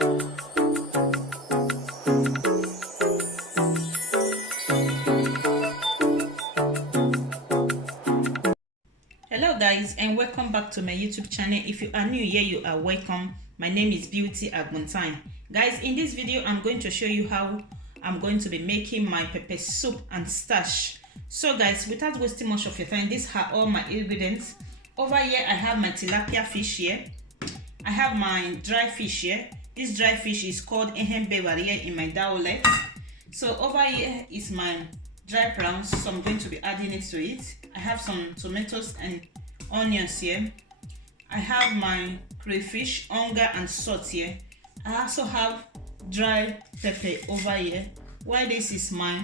Hello guys, and welcome back to my YouTube channel. If you are new here, you are welcome. My name is Beauty Agbontan. Guys, in this video I'm going to show you how I'm going to be making my pepper soup and starch. So guys, without wasting much of your time, these are all my ingredients. Over here I have my tilapia fish here. I have my dry fish here. This dry fish is called ehembe here in my dialect. So over here is my dry prawns, so I'm going to be adding it to it. I have some tomatoes and onions here. I have my crayfish, hunger and salt here. I also have dry pepper over here, while this is my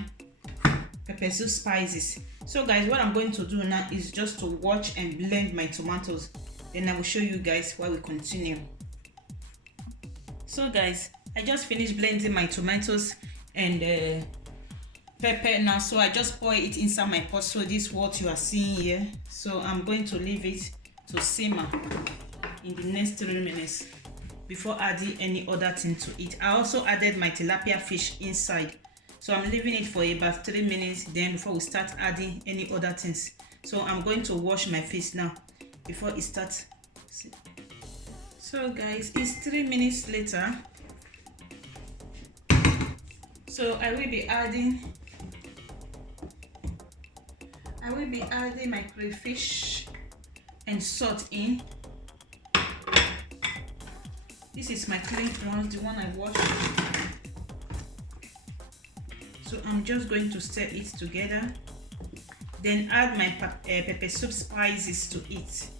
pepper soup spices. So guys, what I'm going to do now is just to wash and blend my tomatoes, then I will show you guys while we continue. So guys, I just finished blending my tomatoes and pepper now, so I just pour it inside my pot. So this is what you are seeing here. So I'm going to leave it to simmer in the next 3 minutes before adding any other thing to it. I also added my tilapia fish inside, so I'm leaving it for about 3 minutes then before we start adding any other things. So I'm going to wash my fish now before it starts. So guys, it's 3 minutes later. So I will be adding my crayfish and salt in. This is my clean prawns, the one I washed. So I'm just going to stir it together, then add my pepper soup spices to it.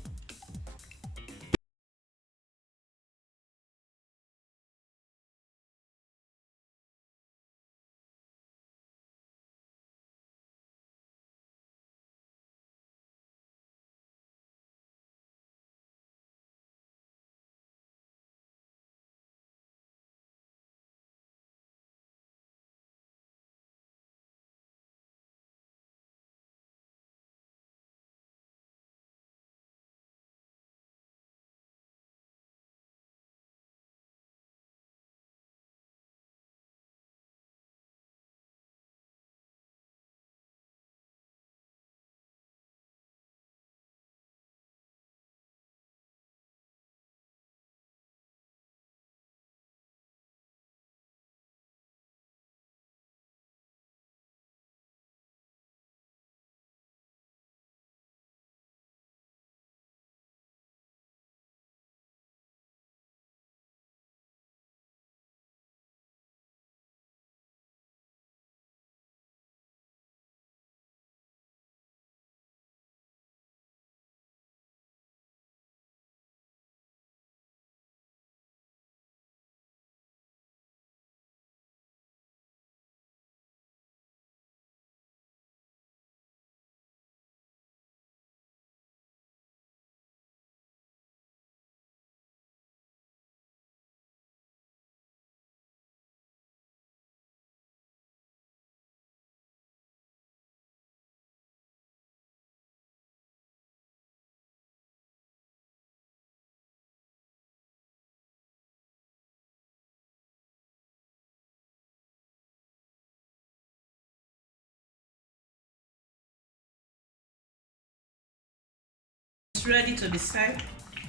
Ready to be served.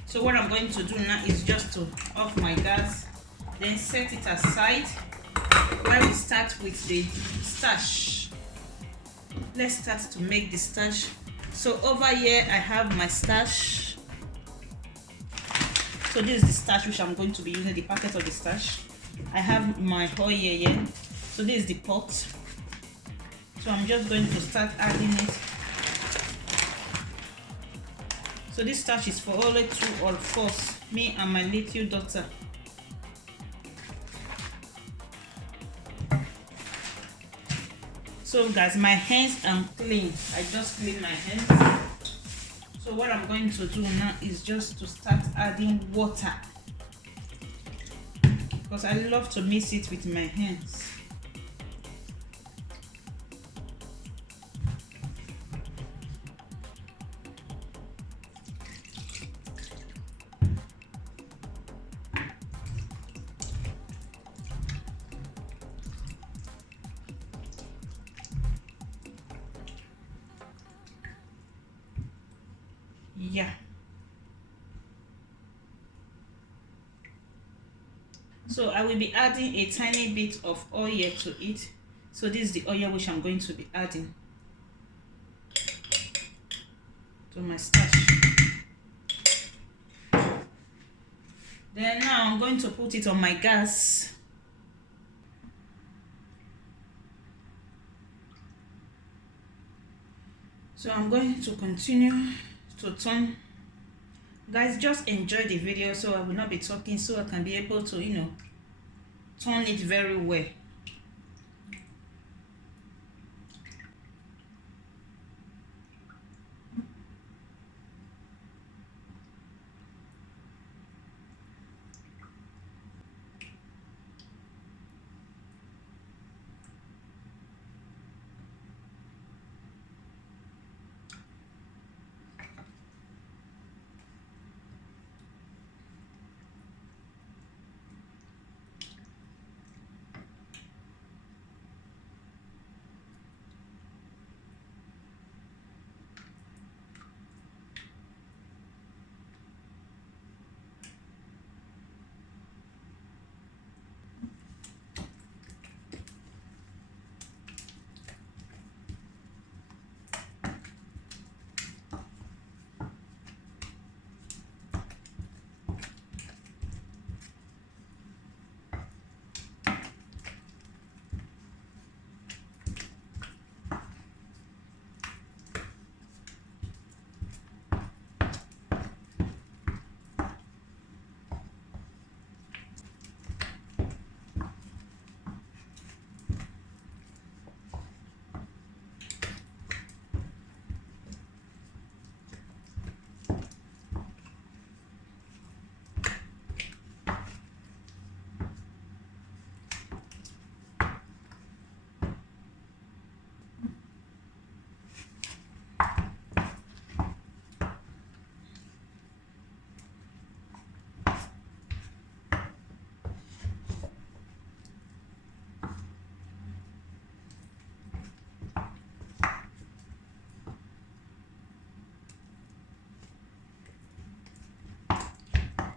So what I'm going to do now is just to off my gas, then set it aside while we start with the starch. Let's start to make the starch. So over here I have my starch. So this is the starch which I'm going to be using, the packet of the starch. I have my oil here. So this is the pot. So I'm just going to start adding it. So this starch is for only 2 or 4, me and my little daughter. So guys, my hands are clean. I just clean my hands. So what I'm going to do now is just to start adding water, because I love to mix it with my hands. Yeah. So I will be adding a tiny bit of oil to it. So this is the oil which I'm going to be adding to my starch. Then now I'm going to put it on my gas. So I'm going to continue to turn. Guys, just enjoy the video, so I will not be talking, so I can be able to, turn it very well.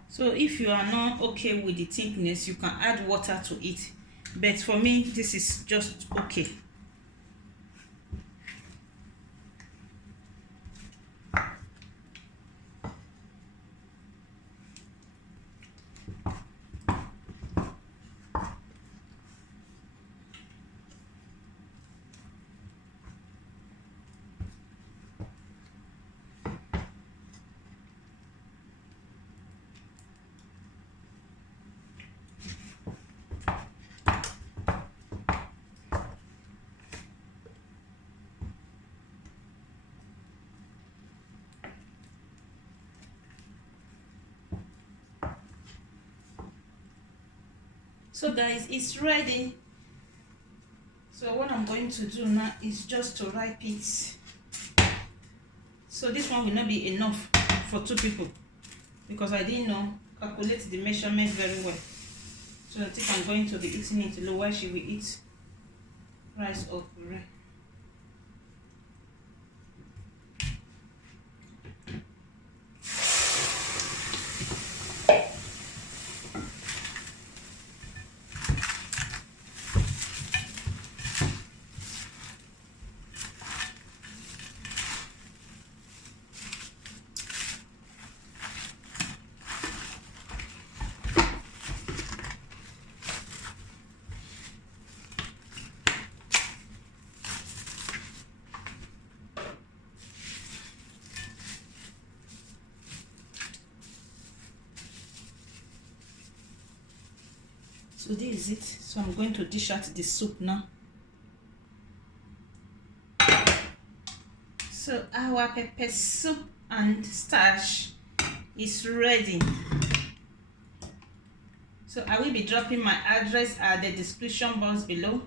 So if you are not okay with the thickness, you can add water to it, but for me this is just okay. So guys, it's ready. So what I'm going to do now is just to ripe it. So this one will not be enough for 2 people because I didn't calculate the measurement very well. So I think I'm going to be eating it low while she will eat rice or puree. So this is it. So I'm going to dish out the soup now. So our pepper soup and starch is ready. So I will be dropping my address at the description box below.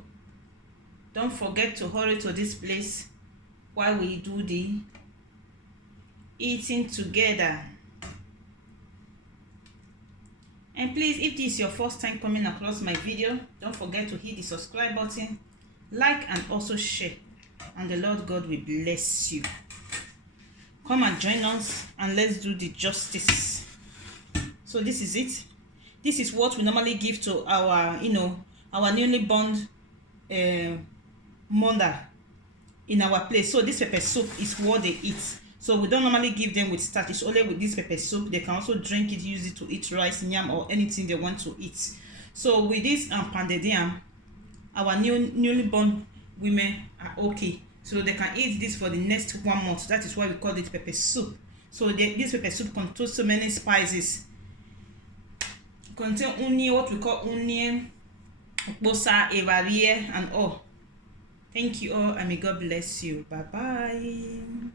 Don't forget to hurry to this place while we do the eating together. And please, if this is your first time coming across my video, don't forget to hit the subscribe button, like, and also share. And the Lord God will bless you. Come and join us and let's do the justice. So this is it. This is what we normally give to our, our newly born mother in our place. So this pepper soup is what they eat. So we don't normally give them with starch. It's only with this pepper soup. They can also drink it, use it to eat rice, yam, or anything they want to eat. So with this pounded yam, our newly born women are okay. So they can eat this for the next 1 month. That is why we call it pepper soup. So this pepper soup contains so many spices. Contain onion, what we call onion, bosa, evarie, and all. Thank you all, and may God bless you. Bye bye.